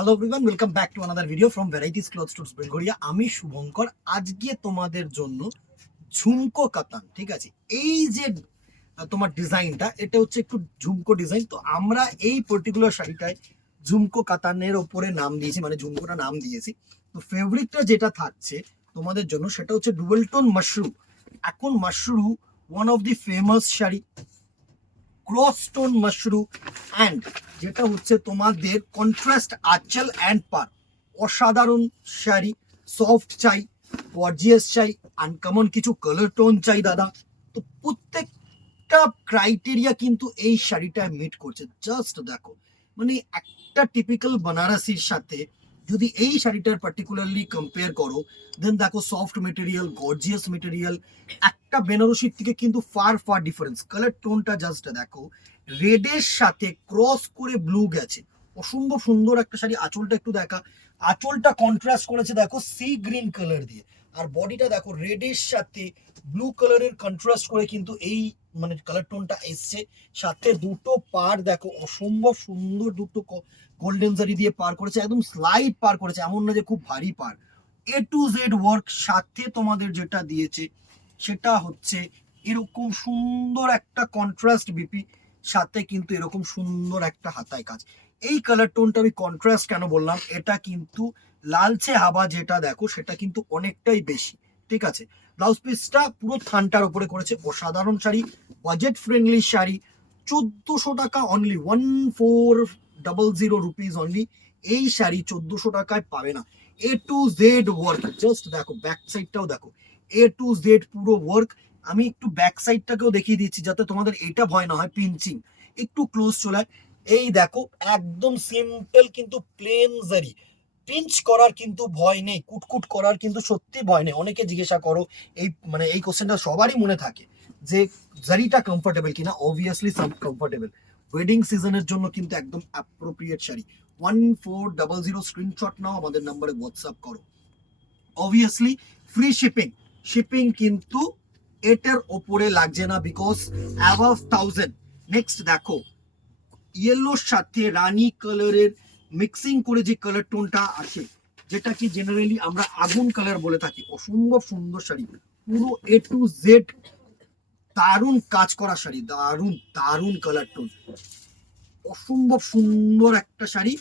Hello everyone, welcome back to another video from varieties cloth stores Belgharia. আমি শুভঙ্কর। আজকে তোমাদের জন্য ঝুমকো কাতান, ঠিক আছে, এই যে তোমার ডিজাইনটা, এটা হচ্ছে একটু ঝুমকো ডিজাইন। তো আমরা এই পার্টিকুলার শাড়িটায় ঝুমকো কাতানের ওপরে নাম দিয়েছি, মানে ঝুমকোটা নাম দিয়েছি। তো ফেভারিটটা যেটা থাকছে তোমাদের জন্য সেটা হচ্ছে ডুয়েল টোন মাশরু। এখন মাশরু one of the famous sari, cross stone মাশরু, অ্যান্ড যেটা হচ্ছে তোমাদের কন্ট্রাস্ট আঁচল অ্যান্ড পার। অসাধারণ শাড়ি, সফট চাই, গর্জিয়াস চাই, আনকমন কিছু কালার টোন চাই দাদা। তো প্রত্যেকটা ক্রাইটেরিয়া কিন্তু এই শাড়িটা মিট করছে। জাস্ট দেখো, মানে একটা টিপিক্যাল বানারসির সাথে যদি এই শাড়িটার পার্টিকুলারলি কম্পেয়ার করো, দেন দেখো সফট মেটেরিয়াল, গর্জিয়াস মেটেরিয়াল, একটা বেনারসির থেকে কিন্তু ফার ফার ডিফারেন্স। কালার টোনটা জাস্ট দেখো, রেডের সাথে ক্রস করে ব্লু গেছে, অসম্ভব সুন্দর একটা শাড়ি। আঁচলটা একটু দেখা, আঁচলটা কন্ট্রাস্ট করেছে দেখো সি গ্রিন কালার দিয়ে, আর বডিটা দেখো রেডের সাথে ব্লু কালারের কন্ট্রাস্ট করে কিন্তু এই মানে কালার টোনটা এসছে। সাথে দুটো পার দেখো, অসম্ভব সুন্দর, দুটো গোল্ডেন জারি দিয়ে পার করেছে, একদম স্লাইড পার করেছে, এমন না যে খুব ভারী পার। এ টু জেড ওয়ার্ক। সাথে তোমাদের যেটা দিয়েছে সেটা হচ্ছে এরকম সুন্দর একটা কন্ট্রাস্ট বিপি, সাথে কিন্তু এরকম সুন্দর একটা হাতায় কাজ। এই কালার টোনটা আমি কন্ট্রাস্ট কেন বললাম, এটা কিন্তু লালচে হাবা যেটা দেখো সেটা কিন্তু অনেকটাই বেশি, ঠিক আছে। ব্লাউজ পিসটা পুরো থানটার উপরে করেছে। অসাধারণ শাড়ি, বাজেট ফ্রেন্ডলি শাড়ি, 1400 টাকা অনলি, 1400 রুপিস অনলি। এই শাড়ি 1400 টাকায় পাবে না। এ টু জেড ওয়ার্ক, জাস্ট দেখো ব্যাক সাইডটাও দেখো, এ টু জেড পুরো ওয়ার্ক। আমি একটু ব্যাক সাইডটাকেও দেখিয়ে দিচ্ছি যাতে তোমাদের এটা ভয় না হয় পিঞ্চিং। একটু ক্লোজ চলে, এই দেখো একদম সিম্পল কিন্তু প্লেন জারি, পিঞ্চ করার কিন্তু ভয় নেই, কুটকুট করার কিন্তু সত্যি ভয় নেই। অনেকে জিজ্ঞাসা করো, এই মানে এই কোশ্চেনটা সবারই মনে থাকে যে জারিটা কমফোর্টেবল কিনা। অবভিয়াসলি সাম কমফোর্টেবল। ওয়েডিং সিজনের জন্য কিন্তু একদম অ্যাপ্রোপ্রিয়েট শাড়ি। 1400 স্ক্রিনশট নাও, আমাদের নাম্বারে হোয়াটসঅ্যাপ করো। Obviously free shipping. শিপিং কিন্তু এটার ওপরে লাগছে না, বিকজ অ্যাবাভ 1000। নেক্সট দেখো, ইয়েলোর সাথে রানী কালারের মিক্সিং করে যে কালার টোনটা আসে, যেটা কি জেনারেলি আমরা আগুন কালার বলে থাকি। অসম্ভব সুন্দর শাড়ি, পুরো এ টু জেড দারুণ কাজ করা শাড়ি, দারুণ দারুণ কালার টোন, অসম্ভব সুন্দর একটা শাড়ি।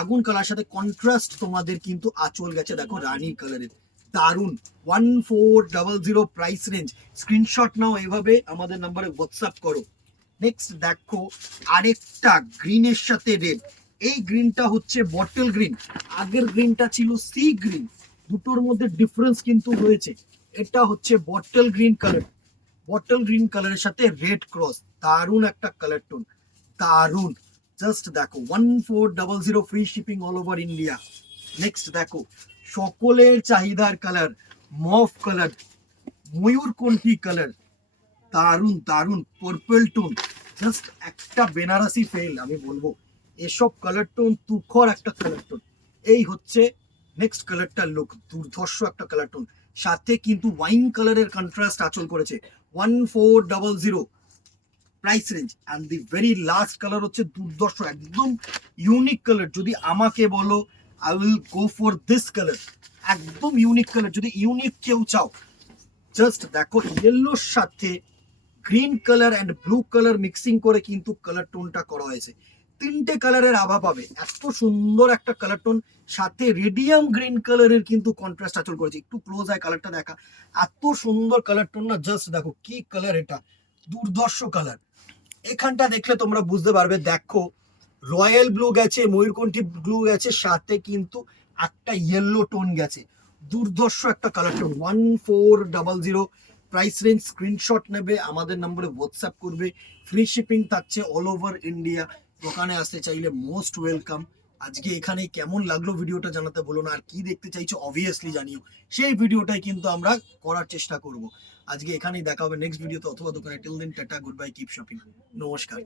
আগুন কালার সাথে কন্ট্রাস্ট তোমাদের কিন্তু আঁচল গেছে দেখো রানী কালারের, দারুণ। 1400 প্রাইস রেঞ্জ। স্ক্রিনশট নাও, এভাবে আমাদের নাম্বারে হোয়াটসঅ্যাপ করো। নেক্সট দেখো আরেকটা গ্রিনের সাথে রেড। এই গ্রিনটা হচ্ছে বটল গ্রিন, আগের গ্রিনটা ছিল সি গ্রিন, দুটোর মধ্যে ডিফারেন্স কিন্তু হয়েছে। এটা হচ্ছে bottle green colour, bottle green কালারের সাথে রেড ক্রস, দারুণ একটা কালার টোন, দারুণ। জাস্ট দেখো 1400 free shipping all over India. Next দেখো সকলের চাহিদার কালার, মফ কালার, ময়ূরকণ্ঠী কালার, দারুণ দারুণ পার্পল টোন। জাস্ট একটা বেনারসি ফেল আমি বলবো, এসব কালার টোন তুখর একটা কালার টোন। এই হচ্ছে নেক্সট কালারটার লুক, দুর্ধর্ষ একটা কালার টোন। সাথে কিন্তু ওয়াইন কালারের কন্ট্রাস্ট আঁচল করেছে। 1400 price range. And the very last colour হচ্ছে দুর্ধর্ষ, একদম ইউনিক কালার। যদি আমাকে বলো, I will go for this colour, একদম ইউনিক কালার। যদি ইউনিক কেউ চাও, জাস্ট দেখো ইয়েলোর সাথে green colour and blue colour mixing করে কিন্তু কালার টোনটা করা হয়েছে। তিনটে কালারের আভা পাবে, এত সুন্দর একটা কালার টোন। সাথে রেডিয়াম গ্রিন কালারের কিন্তু কন্ট্রাস্ট আচল করেছে। একটু ক্লোজ আয় কালারটা দেখা, এত সুন্দর কালার টোন না। জাস্ট দেখো কি কালার, এটা দুর্ধর্ষ কালার। এখানটা দেখলে তোমরা বুঝতে পারবে, দেখো রয়্যাল ব্লু গেছে, ময়ূরকণ্ঠী ব্লু গেছে, সাথে কিন্তু একটা ইয়েলো টোন গেছে, দুর্ধর্ষ একটা colour tone. 1400 price range. Screenshot নেবে, আমাদের নম্বরে হোয়াটসঅ্যাপ করবে। ফ্রি শিপিং থাকছে অল ওভার ইন্ডিয়া। দোকানে আসতে চাইলে মোস্ট ওয়েলকাম। আজকে এখানে কেমন লাগলো ভিডিওটা জানাতে বলো না, আর কি দেখতে চাইছো অবভিয়াসলি জানিও, সেই ভিডিওটাই কিন্তু আমরা করার চেষ্টা করব। আজকে এখানেই দেখা হবে নেক্সট ভিডিওতে অথবা দোকানে। Till then tata, good bye, keep shopping, নমস্কার।